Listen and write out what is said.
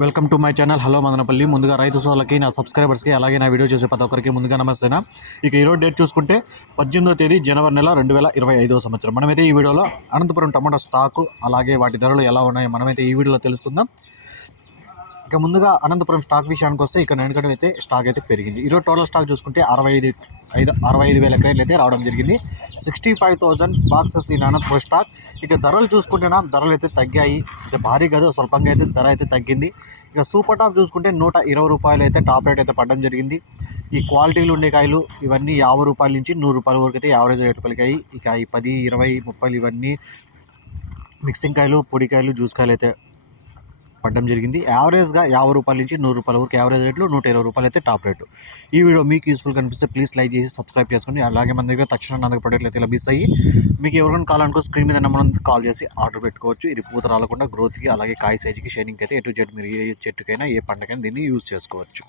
Welcome to my channel. Hello Madanapalle. ముందుగా రైతు సోదరులకి నా సబ్స్క్రైబర్స్కి అలాగే నా వీడియో చూసే ప్రతి ఒక్కరికి ముందుగా నమస్తేనా? ఇక ఈరోజు డేట్ చూసుకుంటే పద్దెనిమిదో తేదీ జనవరి నెల రెండు వేల ఇరవై ఐదవ సంవత్సరం. మనమైతే ఈ వీడియోలో అనంతపురం టమాటా స్టాకు అలాగే వాటి ధరలు ఎలా ఉన్నాయో మనమైతే ఈ వీడియోలో తెలుసుకుందాం. ఇక ముందుగా అనంతపురం స్టాక్ విషయానికి వస్తే ఇక్కడ నేను అయితే స్టాక్ అయితే పెరిగింది. ఈరోజు టోటల్ స్టాక్ చూసుకుంటే అరవై ఐదు ఐదు అరవై ఐదు వేల క్రేట్లు అయితే రావడం జరిగింది. సిక్స్టీ ఫైవ్ థౌసండ్ బాక్సెస్ ఈ అనంతపురం స్టాక్. ఇక ధరలు చూసుకుంటేనా ధరలు అయితే తగ్గాయి. ఇక భారీ స్వల్పంగా అయితే ధర అయితే తగ్గింది. ఇక సూపర్ టాప్ చూసుకుంటే నూట ఇరవై రూపాయలు అయితే టాప్ రేట్ అయితే పడడం జరిగింది. ఈ క్వాలిటీలు ఉండే కాయలు ఇవన్నీ యాభై రూపాయల నుంచి నూరు రూపాయల వరకు అయితే యావరేజ్ రేటు పలికాయి. ఇక ఈ పది ఇరవై ముప్పైలు ఇవన్నీ మిక్సింగ్ కాయలు పొడికాయలు జ్యూస్ కాయలు అయితే పడడం జరిగింది. యావరేజ్గా యాభై రూపాయల నుంచి నూరు రూపాయల వరకు యావరేజ్ రేట్లు నూట ఇరవై రూపాయలు అయితే టాప్ రేటు. ఈ వీడియో మీకు యూస్ఫుల్ కనిపిస్తే ప్లీజ్ లైక్ చేసి సబ్స్క్రైబ్ చేసుకోండి అలాగే మన దగ్గర తక్షణ నా దగ్గర ప్రొడక్ట్లు అయితే లభిస్తాయి మీకు ఎవరికైనా కావాలనుకో స్క్రీన్ మీద నెంబర్ కాల్ చేసి ఆర్డర్ పెట్టుకోవచ్చు. ఇది పూత రాలకుండా గ్రోత్కి అలాగే కాయ సైజుకి షైనింగ్కి అయితే ఎటు జెడ్ మీరు ఏ చెట్టుకైనా ఏ పంటకైనా దీన్ని యూజ్ చేసుకోవచ్చు.